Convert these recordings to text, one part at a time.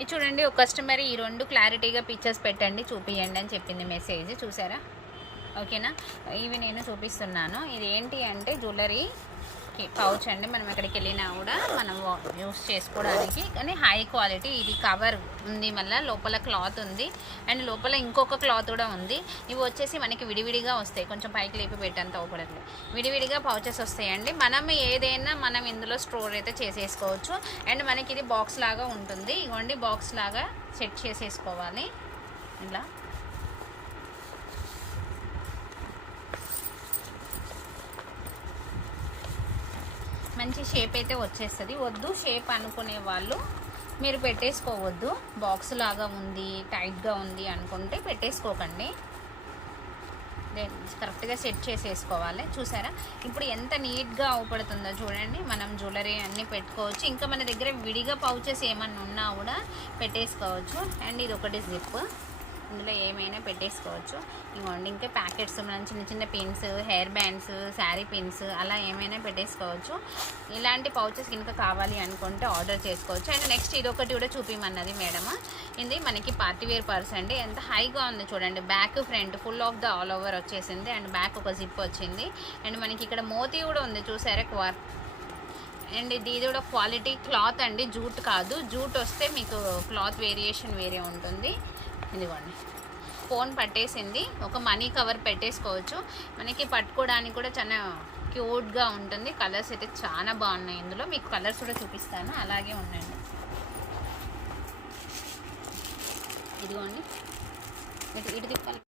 ఇది చూడండి ఒక కస్టమర్ ఈ రెండు క్లారిటీగా పిక్చర్స్ పెట్టండి చూపియండి అని చెప్పింది మెసేజ్ చూసారా? ఓకేనా? ఇవి నేను చూపిస్తున్నాను. ఇది ఏంటి అంటే జ్యువెలరీ పౌచ్ అండి మనం ఎక్కడికి వెళ్ళినా కూడా మనం యూస్ చేసుకోవడానికి. కానీ హై క్వాలిటీ ఇది కవర్ ఉంది మళ్ళీ లోపల క్లాత్ ఉంది. అండ్ లోపల ఇంకొక క్లాత్ కూడా ఉంది. ఇవి వచ్చేసి మనకి విడివిడిగా వస్తాయి. కొంచెం పైకి లేపి పెట్టంత అవపడట్లేదు విడివిడిగా పౌచెస్ వస్తాయండి. మనం ఏదైనా మనం ఇందులో స్టోర్ అయితే చేసేసుకోవచ్చు. అండ్ మనకి ఇది బాక్స్ లాగా ఉంటుంది. ఇవ్వండి బాక్స్ లాగా సెట్ చేసేసుకోవాలి. ఇలా. మంచి షేప్ అయితే వచ్చేస్తుంది. వద్దు షేప్ అనుకునే వాళ్ళు మీరు పెట్టేసుకోవద్దు. బాక్స్ లాగా ఉంది టైట్గా ఉంది అనుకుంటే పెట్టేసుకోకండి. కరెక్ట్గా సెట్ చేసేసుకోవాలి. చూసారా? ఇప్పుడు ఎంత నీట్గా అవపడుతుందో చూడండి. మనం జ్యువెలరీ అన్నీ పెట్టుకోవచ్చు. ఇంకా మన దగ్గర విడిగా పౌచెస్ ఏమన్నా ఉన్నా కూడా పెట్టేసుకోవచ్చు. అండ్ ఇది ఒకటి జిప్ ఇందులో ఏమైనా పెట్టేసుకోవచ్చు. ఇంకోండి ఇంకా ప్యాకెట్స్ మనం చిన్న చిన్న pins hair bands sari pins అలా ఏమైనా పెట్టేసుకోవచ్చు. ఇలాంటి పౌచెస్ కనుక కావాలి అనుకుంటే ఆర్డర్ చేసుకోవచ్చు. అండ్ నెక్స్ట్ ఇది ఒకటి కూడా చూపిమన్నది మేడమ్ ఇది మనకి పార్టీ వేర్ పర్స్ అండి. ఎంత హైగా ఉంది చూడండి. Back front full of the all over వచ్చేసింది. అండ్ బ్యాక్ ఒక జిప్ వచ్చింది. అండ్ మనకి ఇక్కడ మోతీ కూడా ఉంది. చూసారా? క్వార్ అండ్ ఇది కూడా క్వాలిటీ క్లాత్ అండి జూట్ కాదు. జూట్ వస్తే మీకు క్లాత్ వేరియేషన్ వేరే ఉంటుంది. ఇదిగోండి. ఫోన్ పట్టేసింది. ఒక మనీ కవర్ పెట్టేసుకోవచ్చు. మనకి పట్టుకోవడానికి కూడా చాలా క్యూట్గా ఉంటుంది. కలర్స్ అయితే చాలా బాగున్నాయి ఇందులో. మీకు కలర్స్ కూడా చూపిస్తాను. అలాగే ఉండండి. ఇదిగోండి. ఇటు ఇటు తిప్పాలి.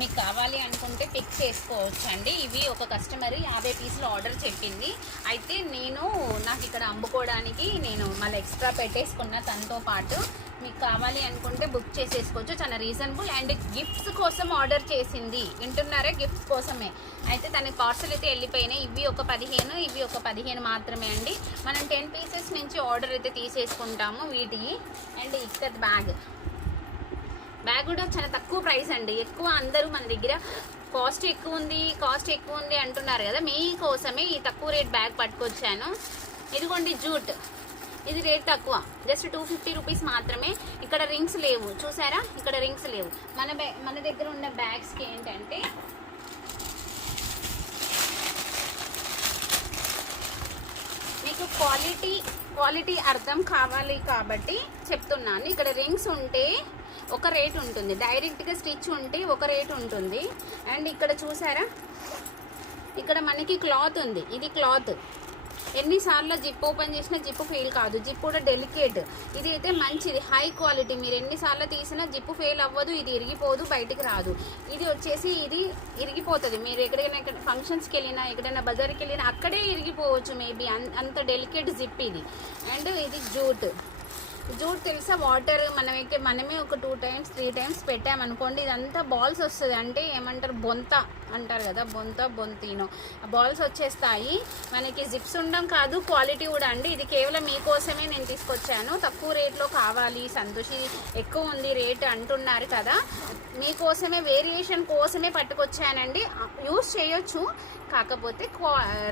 మీకు కావాలి అనుకుంటే పిక్ చేసుకోవచ్చు అండి ఇవి ఒక కస్టమర్ యాభై పీసులు ఆర్డర్ చెప్పింది. అయితే నేను నాకు ఇక్కడ అమ్ముకోవడానికి నేను మళ్ళీ ఎక్స్ట్రా పెట్టేసుకున్న తనతో పాటు మీకు కావాలి అనుకుంటే బుక్ చేసేసుకోవచ్చు. చాలా రీజనబుల్ అండ్ గిఫ్ట్స్ కోసం ఆర్డర్ చేసింది. వింటున్నారా? గిఫ్ట్స్ కోసమే. అయితే తనకి పార్సల్ అయితే వెళ్ళిపోయినాయి. ఇవి ఒక పదిహేను ఇవి ఒక పదిహేను మాత్రమే అండి. మనం టెన్ పీసెస్ నుంచి ఆర్డర్ అయితే తీసేసుకుంటాము వీటికి అండ్ ఇక్కడ బ్యాగ్ బ్యాగ్ కూడా చాలా తక్కువ ప్రైస్ అండి. ఎక్కువ అందరూ మన దగ్గర కాస్ట్ ఎక్కువ ఉంది కాస్ట్ ఎక్కువ ఉంది అంటున్నారు కదా. మీకోసమే ఈ తక్కువ రేట్ బ్యాగ్ పట్టుకొచ్చాను. ఇదిగోండి జూట్. ఇది రేట్ తక్కువ. జస్ట్ టూ ఫిఫ్టీ రూపీస్ మాత్రమే. ఇక్కడ రింగ్స్ లేవు. చూసారా? ఇక్కడ రింగ్స్ లేవు. మన మన దగ్గర ఉన్న బ్యాగ్స్కి ఏంటంటే మీకు క్వాలిటీ క్వాలిటీ అర్థం కావాలి కాబట్టి చెప్తున్నాను. ఇక్కడ రింగ్స్ ఉంటే ఒక రేట్ ఉంటుంది. డైరెక్ట్గా స్టిచ్ ఉంటే ఒక రేట్ ఉంటుంది. అండ్ ఇక్కడ చూసారా? ఇక్కడ మనకి క్లాత్ ఉంది. ఇది క్లాత్ ఎన్నిసార్లు జిప్ ఓపెన్ చేసినా జిప్ ఫెయిల్ కాదు. జిప్ కూడా డెలికేట్ ఇది అయితే మంచిది. హై క్వాలిటీ మీరు ఎన్నిసార్లు తీసినా జిప్ ఫెయిల్ అవ్వదు. ఇది ఇరిగిపోదు బయటికి రాదు. ఇది వచ్చేసి ఇది ఇరిగిపోతుంది. మీరు ఎక్కడికైనా ఎక్కడ ఫంక్షన్స్కి వెళ్ళినా ఎక్కడైనా బజార్కి వెళ్ళినా అక్కడే ఇరిగిపోవచ్చు మేబీ అంత డెలికేట్ జిప్ ఇది. అండ్ ఇది జూట్ జూట్ తెలుసా వాటర్ మనమైతే మనమే ఒక టూ టైమ్స్ త్రీ టైమ్స్ పెట్టామనుకోండి ఇదంతా బాల్స్ వస్తుంది. అంటే ఏమంటారు? బొంత అంటారు కదా బొంత బొంతీను. బాల్స్ వచ్చేస్తాయి. మనకి జిప్స్ ఉండడం కాదు క్వాలిటీ కూడా అండి. ఇది కేవలం మీకోసమే నేను తీసుకొచ్చాను. తక్కువ రేట్లో కావాలి. సంతోషి ఎక్కువ ఉంది రేట్ అంటున్నారు కదా. మీకోసమే వేరియేషన్ కోసమే పట్టుకొచ్చానండి. యూస్ చేయొచ్చు. కాకపోతే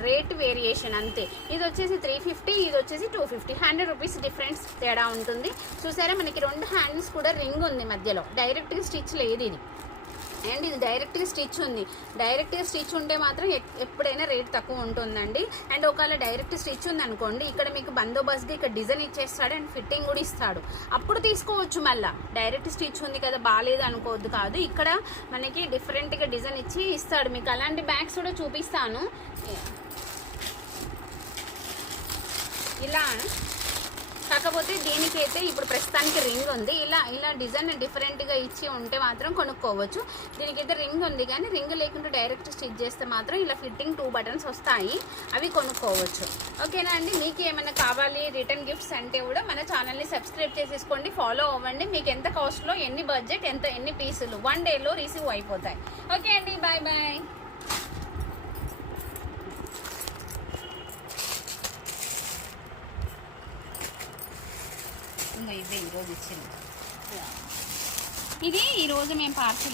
రేట్ వేరియేషన్ అంతే. ఇది వచ్చేసి త్రీ ఫిఫ్టీ ఇది వచ్చేసి two fifty. Hundred rupees difference తేడా ఉంటుంది. చూసారా మనకి రెండు హ్యాండ్స్ కూడా రింగ్ ఉంది మధ్యలో. డైరెక్ట్గా స్టిచ్ లేదు ఇది. అండ్ ఇది డైరెక్ట్గా స్టిచ్ ఉంది. డైరెక్ట్గా స్టిచ్ ఉంటే మాత్రం ఎప్పుడైనా రేట్ తక్కువ ఉంటుందండి. అండ్ ఒకవేళ డైరెక్ట్ స్టిచ్ ఉంది అనుకోండి ఇక్కడ మీకు బందోబస్తుగా ఇక్కడ డిజైన్ ఇచ్చేస్తాడు అండ్ ఫిట్టింగ్ కూడా ఇస్తాడు. అప్పుడు తీసుకోవచ్చు మళ్ళా. డైరెక్ట్ స్టిచ్ ఉంది కదా బాగాలేదు అనుకోవద్దు కాదు. ఇక్కడ మనకి డిఫరెంట్గా డిజైన్ ఇచ్చి ఇస్తాడు. మీకు అలాంటి బ్యాగ్స్ కూడా చూపిస్తాను. ఇలా. కాకపోతే దీనికైతే ఇప్పుడు ప్రస్తుతానికి రింగ్ ఉంది. ఇలా ఇలా డిజైన్ డిఫరెంట్గా ఇచ్చి ఉంటే మాత్రం కొనుక్కోవచ్చు. దీనికైతే రింగ్ ఉంది కానీ రింగ్ లేకుండా డైరెక్ట్ స్టిచ్ చేస్తే మాత్రం ఇలా ఫిట్టింగ్ టూ బటన్స్ వస్తాయి. అవి కొనుక్కోవచ్చు. ఓకేనా అండి? మీకు ఏమైనా కావాలి రిటర్న్ గిఫ్ట్స్ అంటే కూడా మన ఛానల్ని సబ్స్క్రైబ్ చేసేసుకోండి ఫాలో అవ్వండి. మీకు ఎంత కాస్ట్లో ఎన్ని బడ్జెట్ ఎంత ఎన్ని పీసులు వన్ డేలో రిసీవ్ అయిపోతాయి. ఓకే అండి బాయ్ బాయ్ ఇంకా ఇదే ఈరోజు ఇచ్చింది. ఇది ఈరోజు మేము పార్సిల్